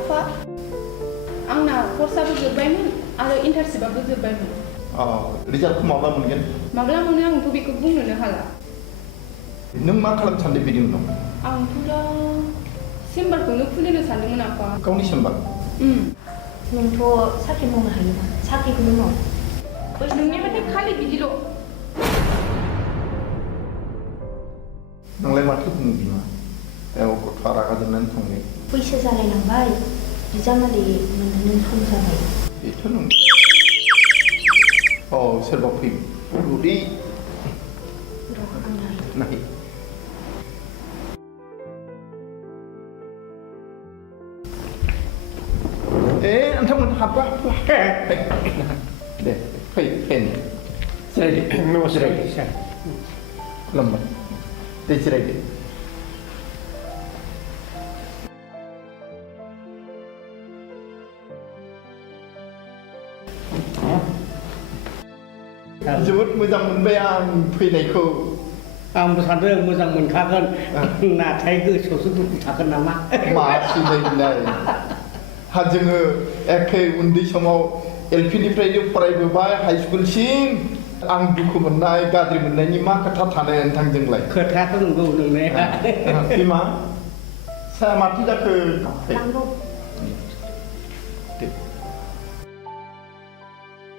आफा आंना कर्सआबो जोब्बायमोन आरो इन्टार्नशिपआबो जोब्बायमोन रिजाल्टखौ माब्ला मोनगोन माब्ला मोनो आंथ' बेखौ बुंनोनो हाला नों मा खालामनो सानदों बिनि उनाव आंथ' दा चेम्बारखौनो खुलिनो सानदोंमोन आफा गावनि चेम्बार नोंथ' साख्रि मावनो हायोना साख्रिखौनो माव नोंनि बाथाय खालि बिदिल' नोंलाय माथो बुङो बिमा गथ'आ रागा जोंनानै थांबाय बैसो जालायलांबाय बिजामादै मोननो सम जाबाय बेथ' नों सोरबा फैयो उदै नाय नोंथांमोन हाबा दे फै जिरायदो न'आव जिरायदो सार खुलुमबाय दे जिरायदो जोबोद मोजां मोनबाय आं फैनायखौ आंबो सानदों मोजां मोनखागोन नाथाय गोसोआवसो दुखु थागोन नामा मा सिनायलाय जोङो एखे उन्दै समाव एलपिनिफ्रायनो फरायबोबाय हाइ स्कुलसिम आं दुखु मोननाय गाज्रि मोननायनि मा खोथा थानो नोंथांजोंलाय खोथायाथ' नंगौ नोंनाया बिमा साया माथो जाखो नांगौ